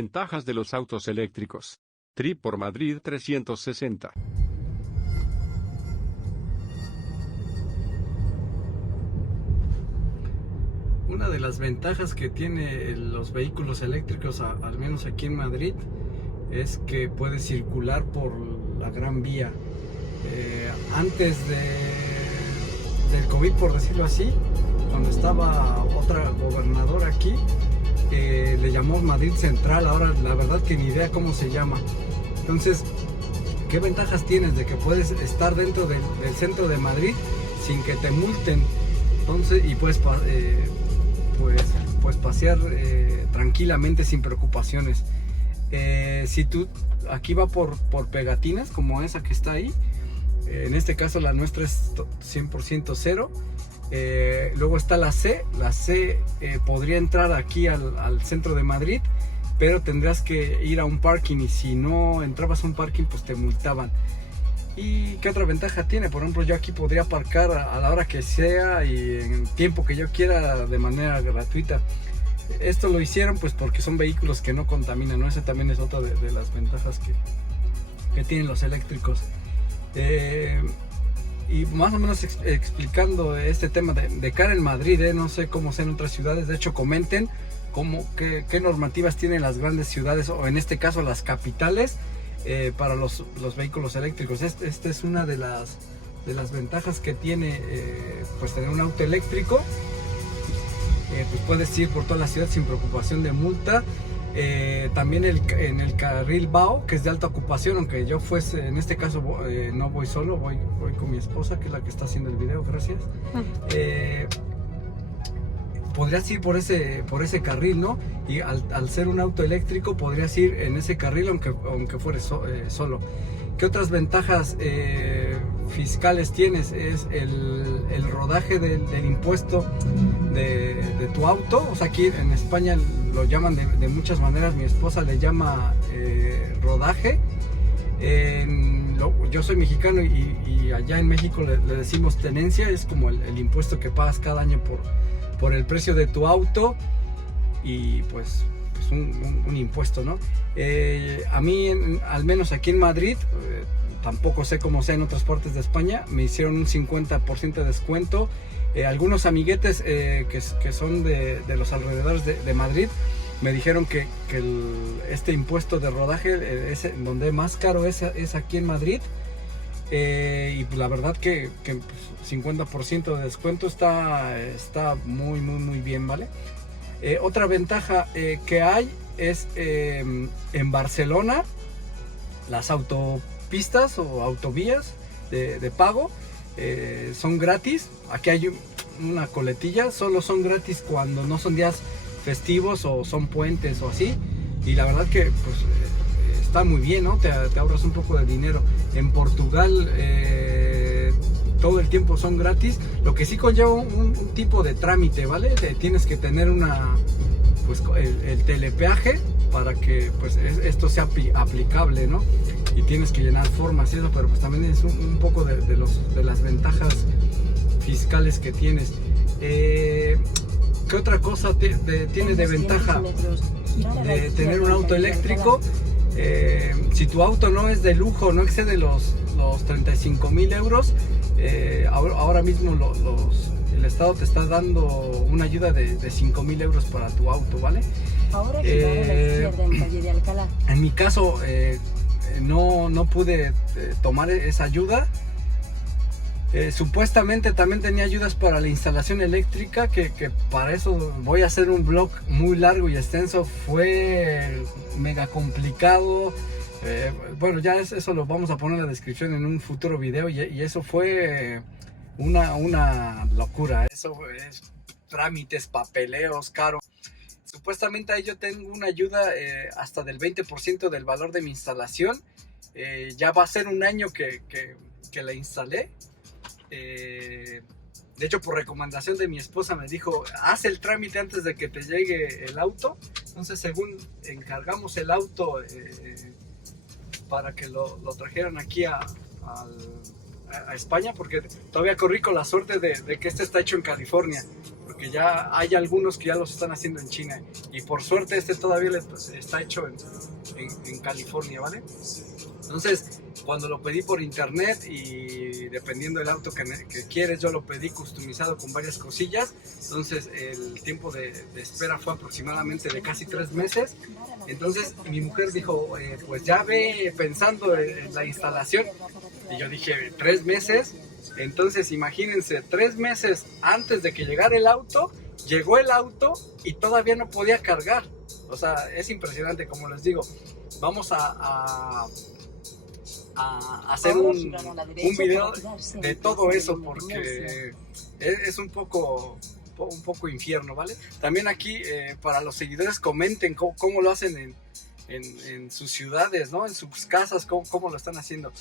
Ventajas de los autos eléctricos. Trip por Madrid 360. Una de las ventajas que tiene los vehículos eléctricos, al menos aquí en Madrid, es que puedes circular por la Gran Vía. Antes del COVID, por decirlo así, cuando estaba otra gobernadora aquí, le llamó Madrid Central. Ahora la verdad que ni idea cómo se llama. Entonces, ¿qué ventajas tienes de que puedes estar dentro del centro de Madrid sin que te multen? Entonces, y puedes pasear tranquilamente sin preocupaciones. Si tú, aquí va por pegatinas como esa que está ahí, en este caso la nuestra es 100% cero. Luego está la C podría entrar aquí al centro de Madrid, pero tendrás que ir a un parking, y si no entrabas a un parking pues te multaban. ¿Y qué otra ventaja tiene? Por ejemplo, yo aquí podría aparcar a la hora que sea y en el tiempo que yo quiera de manera gratuita. Esto lo hicieron pues porque son vehículos que no contaminan, ¿no? Esa también es otra de las ventajas que tienen los eléctricos. Y más o menos explicando este tema de cara en Madrid, no sé cómo sea en otras ciudades. De hecho, comenten qué normativas tienen las grandes ciudades, o en este caso las capitales, para los vehículos eléctricos. Esta es una de las ventajas que tiene pues tener un auto eléctrico. Pues puedes ir por toda la ciudad sin preocupación de multa. También en el carril BAO, que es de alta ocupación, aunque yo fuese, en este caso no voy solo, voy con mi esposa, que es la que está haciendo el video, gracias. Podrías ir por ese carril, ¿no? Y al ser un auto eléctrico podrías ir en ese carril aunque fueres solo. ¿Qué otras ventajas fiscales tienes? Es el rodaje del impuesto de tu auto. O sea, aquí en España lo llaman de muchas maneras. Mi esposa le llama rodaje. Yo soy mexicano y allá en México le decimos tenencia. Es como el impuesto que pagas cada año por el precio de tu auto, y pues un impuesto, ¿no? A mí, al menos aquí en Madrid, tampoco sé cómo sea en otras partes de España, me hicieron un 50% de descuento. Algunos amiguetes que son de los alrededores de Madrid me dijeron que este impuesto de rodaje, donde más caro es aquí en Madrid. Y pues la verdad que 50% de descuento está muy bien, ¿vale? Otra ventaja que hay es en Barcelona, las autopistas o autovías de pago son gratis. Aquí hay una coletilla, solo son gratis cuando no son días festivos o son puentes o así, y la verdad que pues está muy bien, ¿no? Te ahorras un poco de dinero. En Portugal todo el tiempo son gratis, lo que sí conlleva un tipo de trámite, ¿vale? Tienes que tener el telepeaje para que pues esto sea aplicable, ¿no? Y tienes que llenar formas y eso, pero pues también es un poco de las ventajas fiscales que tienes. ¿Qué otra cosa tiene de ventaja de tener un auto eléctrico? Si tu auto no es de lujo, no excede los 35,000 euros, ahora mismo el Estado te está dando una ayuda de 5,000 euros para tu auto, ¿vale? Ahora girar a la izquierda en calle de Alcalá. En mi caso no pude tomar esa ayuda. Supuestamente también tenía ayudas para la instalación eléctrica, que para eso voy a hacer un vlog muy largo y extenso. Fue mega complicado. Bueno, ya eso lo vamos a poner en la descripción en un futuro video, y eso fue una locura. Eso es trámites, papeleos, caro. Supuestamente ahí yo tengo una ayuda hasta del 20% del valor de mi instalación. Ya va a ser un año que la instalé. De hecho, por recomendación de mi esposa me dijo, haz el trámite antes de que te llegue el auto. Entonces, según encargamos el auto para que lo trajeran aquí a España, porque todavía corrí con la suerte de que este está hecho en California, porque ya hay algunos que ya los están haciendo en China, y por suerte este todavía está hecho en California, ¿vale? Entonces, cuando lo pedí por internet y dependiendo del auto que quieres, yo lo pedí customizado con varias cosillas. Entonces, el tiempo de espera fue aproximadamente de casi 3 meses. Entonces, mi mujer dijo, pues ya ve pensando en la instalación. Y yo dije, 3 meses. Entonces, imagínense, 3 meses antes de que llegara el auto, llegó el auto y todavía no podía cargar. O sea, es impresionante, como les digo. Vamos a hacer un video de todo eso, porque es un poco infierno, ¿vale? También aquí, para los seguidores, comenten cómo lo hacen en sus ciudades, ¿no? En sus casas, cómo lo están haciendo.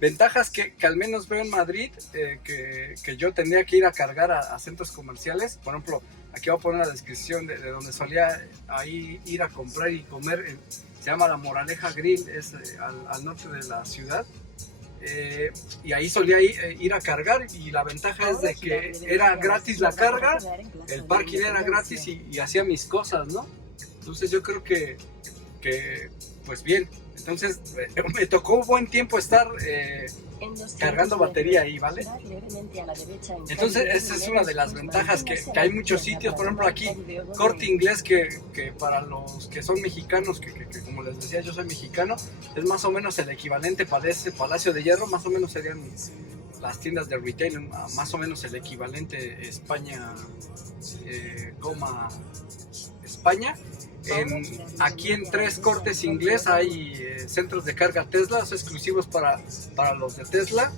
Ventajas que al menos veo en Madrid, que yo tendría que ir a cargar a centros comerciales. Por ejemplo, aquí voy a poner la descripción de donde solía ahí ir a comprar y comer. Se llama La Moraleja Grill, es al norte de la ciudad. Y ahí solía ir a cargar, y la ventaja es de que era gratis la carga, el parking era gratis y hacía mis cosas, ¿no? Entonces yo creo que pues bien. Entonces me tocó un buen tiempo estar cargando batería ahí, ¿vale? Entonces esa es una de las ventajas, que hay muchos sitios. Por ejemplo, aquí Corte Inglés, que para los que son mexicanos, que como les decía, yo soy mexicano, es más o menos el equivalente para ese Palacio de Hierro. Más o menos serían las tiendas de retail, más o menos el equivalente España, España. Aquí en 3 Cortes Inglés hay centros de carga Tesla, exclusivos para los de Tesla.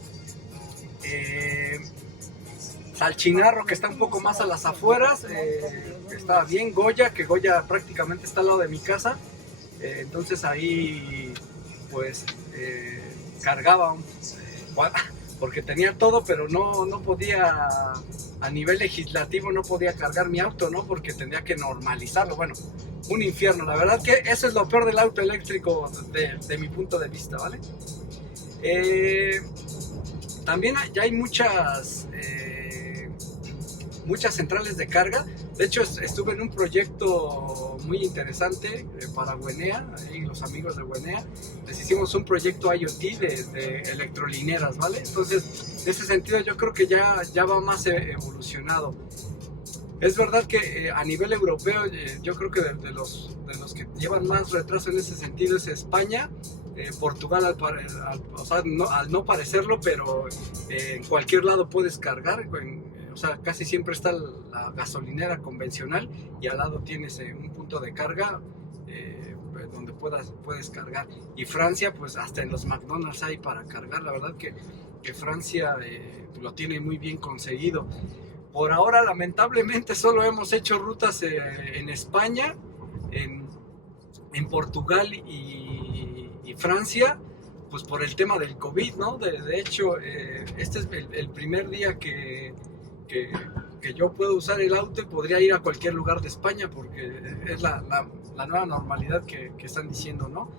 Salchinarro, que está un poco más a las afueras, está bien. Goya, que Goya prácticamente está al lado de mi casa. Entonces ahí pues cargaba porque tenía todo, pero no podía, a nivel legislativo no podía cargar mi auto, ¿no? Porque tendría que normalizarlo. Bueno, un infierno. La verdad que eso es lo peor del auto eléctrico de mi punto de vista, ¿vale? También ya hay muchas centrales de carga. De hecho, estuve en un proyecto muy interesante para Wenea, y los amigos de Wenea les hicimos un proyecto IoT de electrolineras, ¿vale? Entonces, en ese sentido yo creo que ya va más evolucionado. Es verdad que a nivel europeo, yo creo que de los que llevan más retraso en ese sentido es España, Portugal, al no parecerlo, pero en cualquier lado puedes cargar. O sea, casi siempre está la gasolinera convencional y al lado tienes un punto de carga donde puedes cargar. Y Francia, pues hasta en los McDonald's hay para cargar. La verdad que Francia lo tiene muy bien conseguido. Por ahora, lamentablemente, solo hemos hecho rutas en España, en Portugal y Francia, pues por el tema del COVID, ¿no? De hecho, este es el primer día que yo puedo usar el auto y podría ir a cualquier lugar de España, porque es la nueva normalidad que están diciendo, ¿no?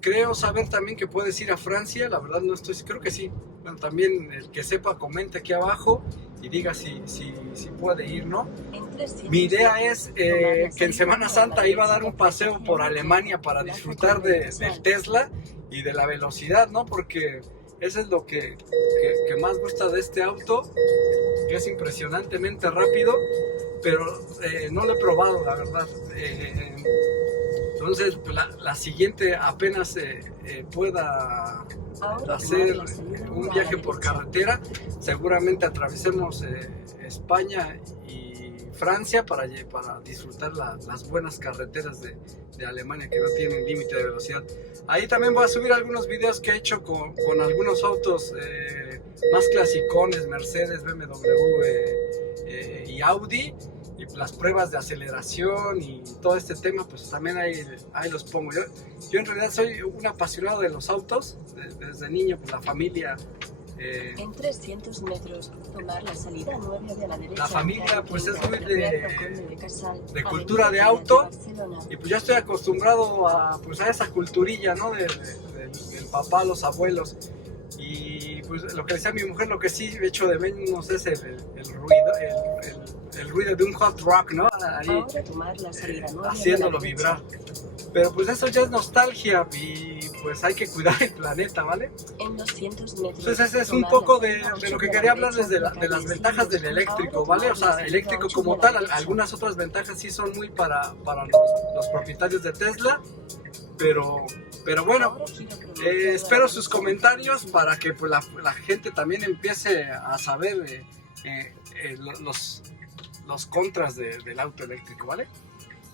Creo saber también que puedes ir a Francia, la verdad no estoy, creo que sí. Bueno, también el que sepa comente aquí abajo y diga si puede ir, ¿no? Mi idea es que en Semana Santa iba a dar un paseo por Alemania para disfrutar del Tesla y de la velocidad, ¿no? Porque eso es lo que más gusta de este auto, que es impresionantemente rápido, pero no lo he probado, la verdad. Entonces, la siguiente apenas pueda hacer un viaje por carretera, seguramente atravesemos España y Francia para disfrutar las buenas carreteras de Alemania, que no tienen límite de velocidad. Ahí también voy a subir algunos videos que he hecho con algunos autos más clasicones, Mercedes, BMW y Audi, y las pruebas de aceleración y todo este tema, pues también ahí los pongo. Yo en realidad soy un apasionado de los autos, desde niño, pues la familia. En 300 metros, tomar la salida 9 de la derecha. La familia pues es muy de cultura de auto, y pues ya estoy acostumbrado a esa culturilla, ¿no? Del papá, los abuelos. Y pues lo que decía mi mujer, lo que sí echo de menos es el ruido, el ruido de un hot rock, ¿no? Ahí Ahora tomar la salida 9 haciéndolo de la derecha. vibrar. Pero pues eso ya es nostalgia y pues hay que cuidar el planeta, ¿vale? En 200 metros. Entonces ese es un tomar la poco salida de 8 lo que la quería hablarles derecha, de las ventajas del eléctrico, ¿vale? O sea, eléctrico como tal, algunas otras ventajas sí son muy para los propietarios de Tesla, pero bueno, Ahora gira cronómetro espero a sus derecha. comentarios para que pues, la gente también empiece a saber los contras del auto eléctrico, ¿vale?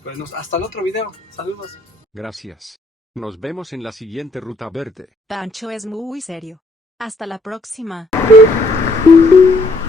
Pues hasta el otro video, saludos. Gracias. Nos vemos en la siguiente ruta verde. Pancho es muy serio. Hasta la próxima.